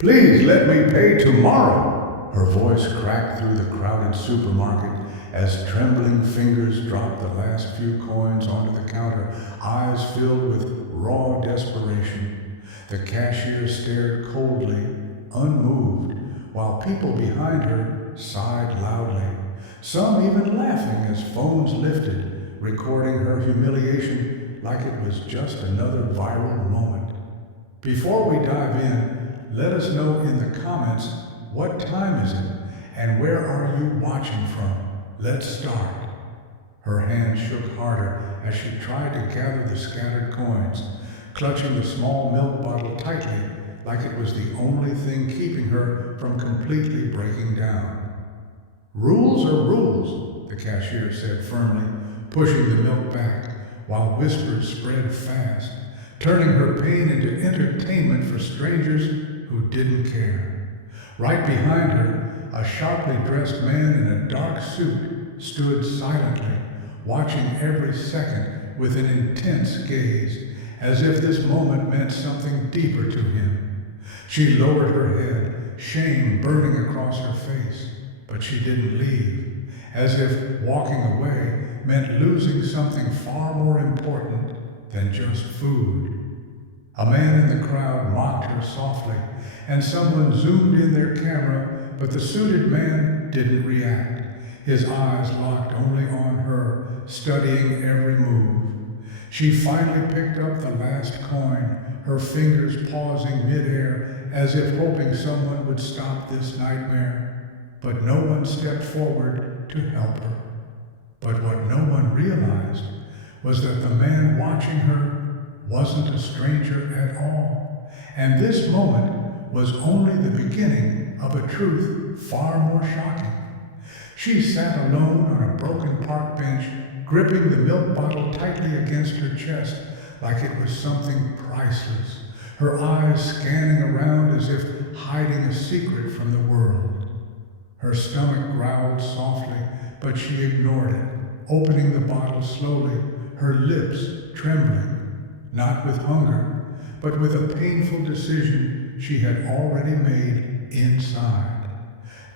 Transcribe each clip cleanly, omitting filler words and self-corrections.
Please let me pay tomorrow. Her voice cracked through the crowded supermarket as trembling fingers dropped the last few coins onto the counter, eyes filled with raw desperation. The cashier stared coldly, unmoved, while people behind her sighed loudly, some even laughing as phones lifted, recording her humiliation like it was just another viral moment. Before we dive in, let us know in the comments what time is it and where are you watching from. Let's start. Her hand shook harder as she tried to gather the scattered coins, clutching the small milk bottle tightly like it was the only thing keeping her from completely breaking down. Rules are rules, the cashier said firmly, pushing the milk back, while whispers spread fast, turning her pain into entertainment for strangers who didn't care. Right behind her, a sharply dressed man in a dark suit stood silently, watching every second with an intense gaze, as if this moment meant something deeper to him. She lowered her head, shame burning across her face, but she didn't leave, as if walking away meant losing something far more important than just food. A man in the crowd mocked her softly, and someone zoomed in their camera, but the suited man didn't react, his eyes locked only on her, studying every move. She finally picked up the last coin, her fingers pausing midair as if hoping someone would stop this nightmare. But no one stepped forward to help her. But what no one realized was that the man watching her wasn't a stranger at all, and this moment was only the beginning of a truth far more shocking. She sat alone on a broken park bench, gripping the milk bottle tightly against her chest like it was something priceless, her eyes scanning around as if hiding a secret from the world. Her stomach growled softly, but she ignored it, opening the bottle slowly, her lips trembling. Not with hunger, but with a painful decision she had already made inside.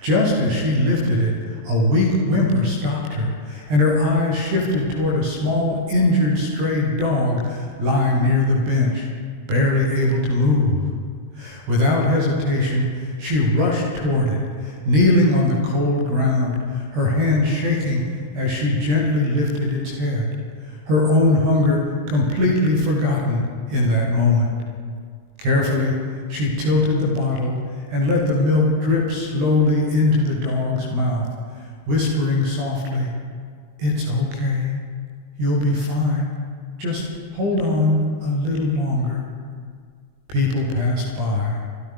Just as she lifted it, a weak whimper stopped her, and her eyes shifted toward a small, injured stray dog lying near the bench, barely able to move. Without hesitation, she rushed toward it, kneeling on the cold ground, her hand shaking as she gently lifted its head, her own hunger completely forgotten in that moment. Carefully, she tilted the bottle and let the milk drip slowly into the dog's mouth, whispering softly, "It's okay. You'll be fine. Just hold on a little longer." People passed by,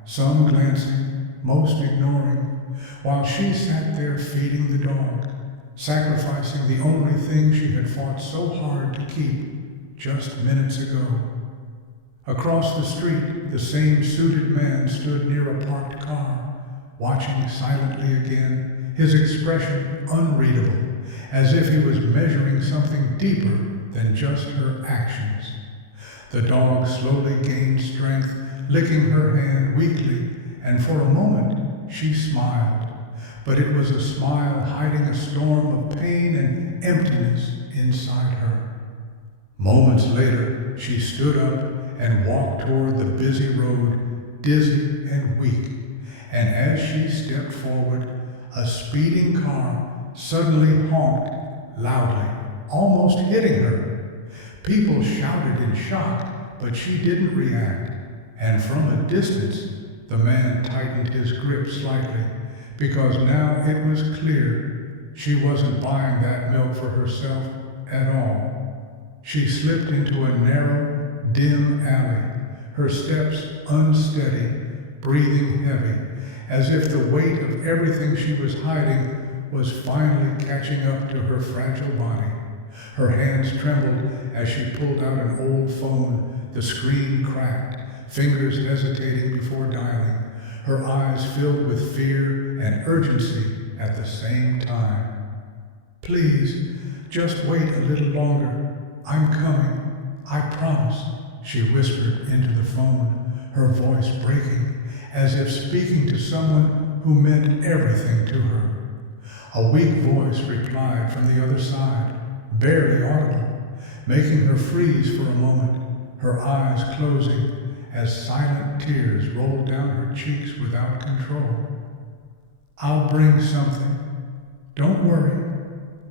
some glancing, most ignoring, while she sat there feeding the dog, sacrificing the only thing she had fought so hard to keep just minutes ago. Across the street, the same suited man stood near a parked car, watching silently again, his expression unreadable, as if he was measuring something deeper than just her actions. The dog slowly gained strength, licking her hand weakly, and for a moment she smiled. But it was a smile hiding a storm of pain and emptiness inside her. Moments later, she stood up and walked toward the busy road, dizzy and weak. And as she stepped forward, a speeding car suddenly honked loudly, almost hitting her. People shouted in shock, but she didn't react. And from a distance, the man tightened his grip slightly, because now it was clear she wasn't buying that milk for herself at all. She slipped into a narrow, dim alley, her steps unsteady, breathing heavy, as if the weight of everything she was hiding was finally catching up to her fragile body. Her hands trembled as she pulled out an old phone, the screen cracked, fingers hesitating before dialing, her eyes filled with fear and urgency at the same time. "Please, just wait a little longer. I'm coming. I promise," she whispered into the phone, her voice breaking, as if speaking to someone who meant everything to her. A weak voice replied from the other side, barely audible, making her freeze for a moment, her eyes closing as silent tears rolled down her cheeks without control. "I'll bring something. Don't worry.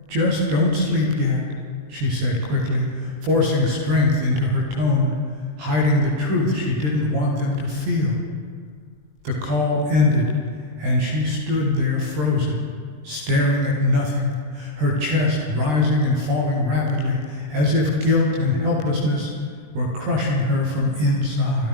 Just don't sleep yet," she said quickly, forcing strength into her tone, hiding the truth she didn't want them to feel. The call ended, and she stood there frozen, staring at nothing, her chest rising and falling rapidly, as if guilt and helplessness were crushing her from inside.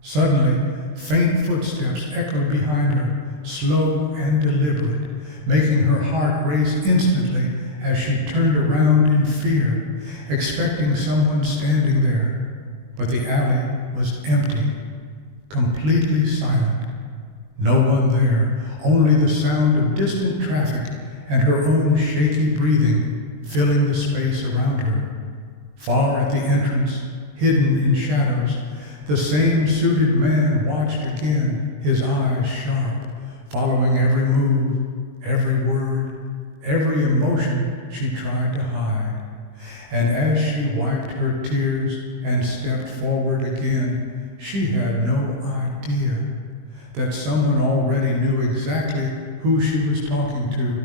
Suddenly, faint footsteps echoed behind her, slow and deliberate, making her heart race instantly as she turned around in fear, expecting someone standing there. But the alley was empty, completely silent. No one there, only the sound of distant traffic and her own shaky breathing filling the space around her. Far at the entrance, hidden in shadows, the same suited man watched again, his eyes sharp, following every move, every word, every emotion she tried to hide. And as she wiped her tears and stepped forward again, she had no idea that someone already knew exactly who she was talking to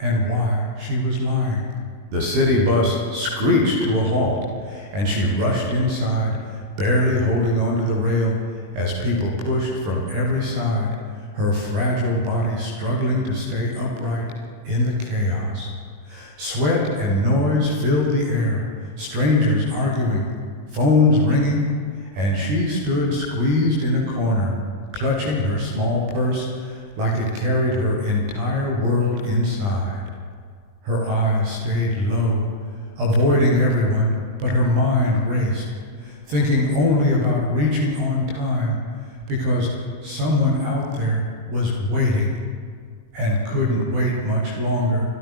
and why she was lying. The city bus screeched to a halt, and she rushed inside, barely holding onto the rail as people pushed from every side, her fragile body struggling to stay upright in the chaos. Sweat and noise filled the air, strangers arguing, phones ringing, and she stood squeezed in a corner, clutching her small purse like it carried her entire world inside. Her eyes stayed low, avoiding everyone, but her mind raced, thinking only about reaching on time because someone out there was waiting and couldn't wait much longer.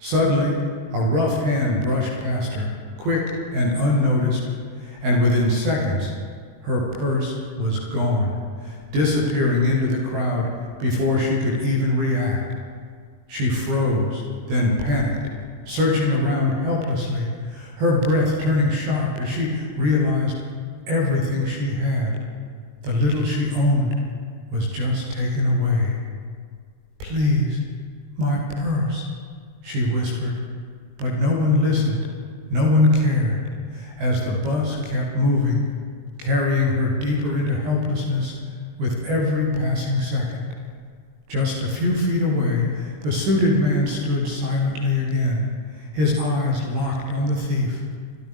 Suddenly, a rough hand brushed past her, quick and unnoticed, and within seconds, her purse was gone, disappearing into the crowd before she could even react. She froze, then panicked, searching around helplessly, her breath turning sharp as she realized everything she had, the little she owned, was just taken away. "Please, my purse," she whispered, but no one listened, no one cared, as the bus kept moving, carrying her deeper into helplessness with every passing second. Just a few feet away, the suited man stood silently again, his eyes locked on the thief,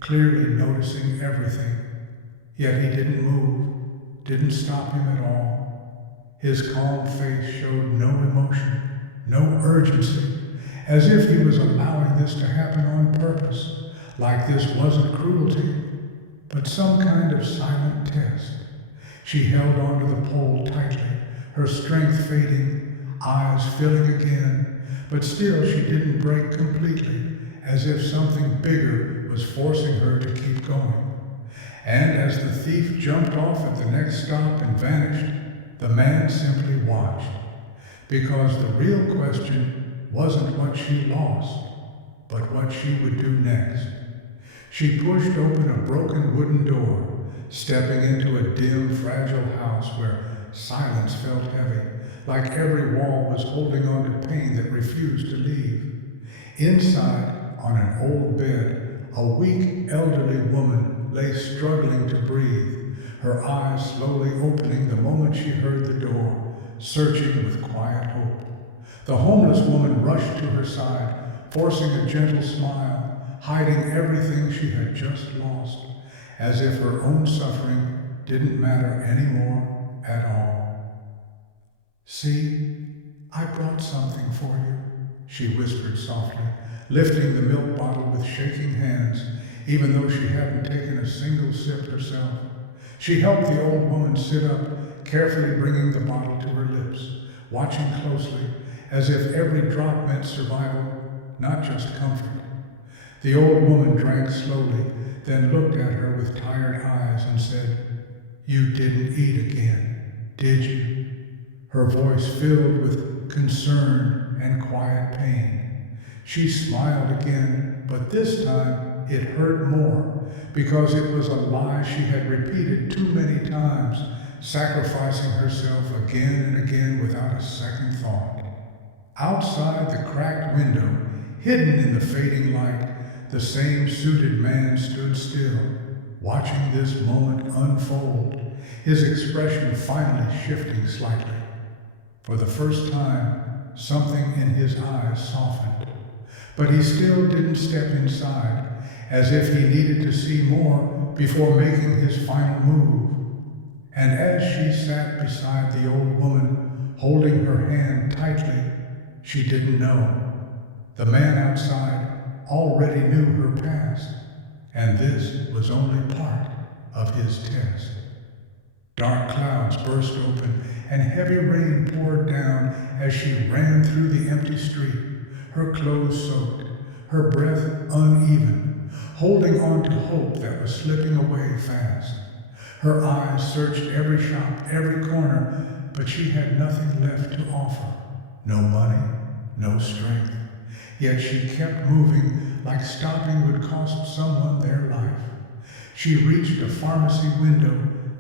clearly noticing everything. Yet he didn't move, didn't stop him at all. His calm face showed no emotion, no urgency, as if he was allowing this to happen on purpose, like this wasn't cruelty, but some kind of silent test. She held onto the pole tightly, her strength fading, eyes filling again, but still she didn't break completely, as if something bigger was forcing her to keep going. And as the thief jumped off at the next stop and vanished, the man simply watched, because the real question wasn't what she lost, but what she would do next. She pushed open a broken wooden door, stepping into a dim, fragile house where silence felt heavy, like every wall was holding on to pain that refused to leave. Inside, on an old bed, a weak, elderly woman lay struggling to breathe, her eyes slowly opening the moment she heard the door, searching with quiet hope. The homeless woman rushed to her side, forcing a gentle smile, hiding everything she had just lost, as if her own suffering didn't matter anymore at all. "See, I brought something for you," she whispered softly, lifting the milk bottle with shaking hands, even though she hadn't taken a single sip herself. She helped the old woman sit up, carefully bringing the bottle to her lips, watching closely, as if every drop meant survival, not just comfort. The old woman drank slowly, then looked at her with tired eyes and said, "You didn't eat again." Did you? Her voice filled with concern and quiet pain. She smiled again, but this time it hurt more because it was a lie she had repeated too many times, sacrificing herself again and again without a second thought. Outside the cracked window, hidden in the fading light, the same suited man stood still, watching this moment unfold, his expression finally shifting slightly. For the first time, something in his eyes softened, but he still didn't step inside, as if he needed to see more before making his final move. And as she sat beside the old woman, holding her hand tightly, she didn't know. The man outside already knew her past, and this was only part of his test. Dark clouds burst open, and heavy rain poured down as she ran through the empty street, her clothes soaked, her breath uneven, holding on to hope that was slipping away fast. Her eyes searched every shop, every corner, but she had nothing left to offer. No money, no strength. Yet she kept moving like stopping would cost someone their life. She reached a pharmacy window,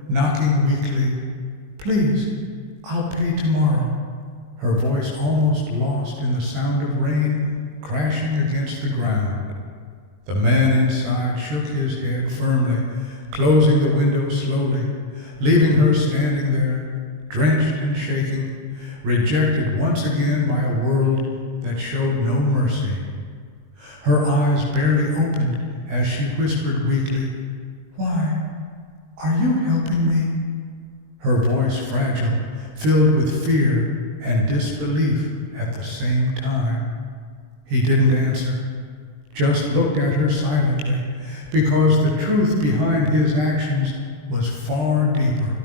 knocking weakly. "Please, I'll pay tomorrow." Her voice almost lost in the sound of rain crashing against the ground. The man inside shook his head firmly, closing the window slowly, leaving her standing there, drenched and shaking, rejected once again by a world that showed no mercy. Her eyes barely opened as she whispered weakly, "Why? Are you helping me?" Her voice fragile, filled with fear and disbelief at the same time. He didn't answer, just looked at her silently, because the truth behind his actions was far deeper,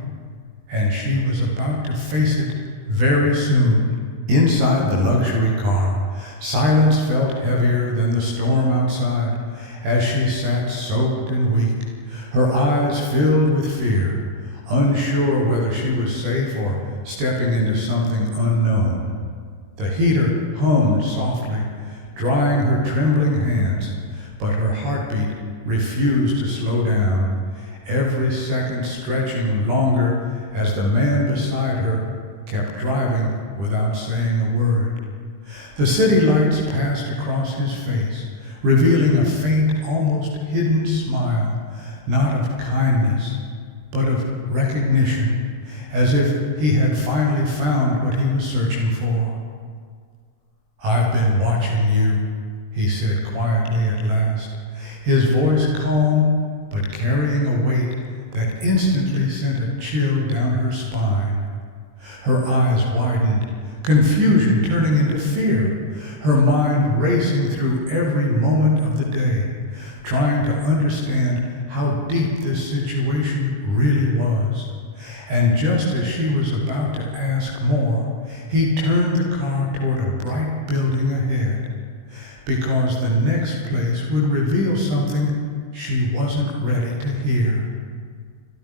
and she was about to face it very soon. Inside the luxury car, silence felt heavier than the storm outside as she sat soaked and weak, her eyes filled with fear, unsure whether she was safe or stepping into something unknown. The heater hummed softly, drying her trembling hands, but her heartbeat refused to slow down, every second stretching longer as the man beside her kept driving without saying a word. The city lights passed across his face, revealing a faint, almost hidden smile, not of kindness, but of recognition, as if he had finally found what he was searching for. "I've been watching you," he said quietly at last, his voice calm but carrying a weight that instantly sent a chill down her spine. Her eyes widened, confusion turning into fear, her mind racing through every moment of the day, trying to understand how deep this situation really was. And just as she was about to ask more, he turned the car toward a bright building ahead, because the next place would reveal something she wasn't ready to hear.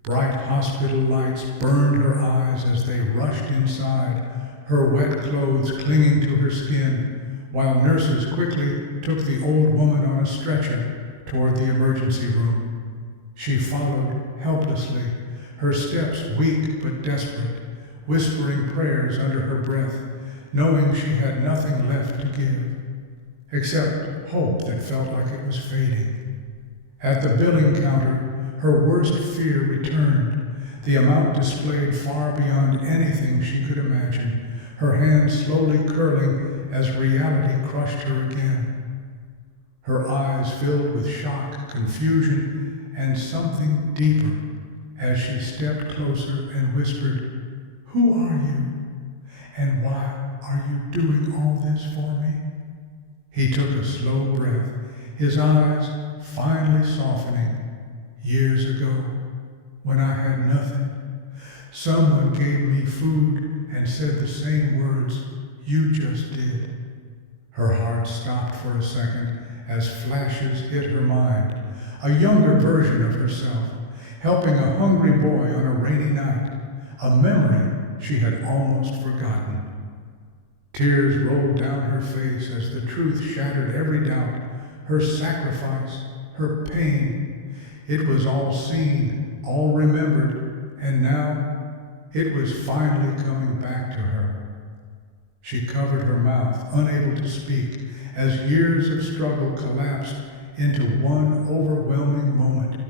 Bright hospital lights burned her eyes as they rushed inside, her wet clothes clinging to her skin, while nurses quickly took the old woman on a stretcher toward the emergency room. She followed helplessly, her steps weak but desperate, whispering prayers under her breath, knowing she had nothing left to give, except hope that felt like it was fading. At the billing counter, her worst fear returned, the amount displayed far beyond anything she could imagine, her hands slowly curling as reality crushed her again. Her eyes filled with shock, confusion, and something deeper as she stepped closer and whispered, "Who are you? And why are you doing all this for me?" He took a slow breath, his eyes finally softening. "Years ago, when I had nothing, someone gave me food and said the same words you just did." Her heart stopped for a second as flashes hit her mind, a younger version of herself, helping a hungry boy on a rainy night, a memory she had almost forgotten. Tears rolled down her face as the truth shattered every doubt, her sacrifice, her pain. It was all seen, all remembered, and now it was finally coming back to her. She covered her mouth, unable to speak, as years of struggle collapsed into one overwhelming moment.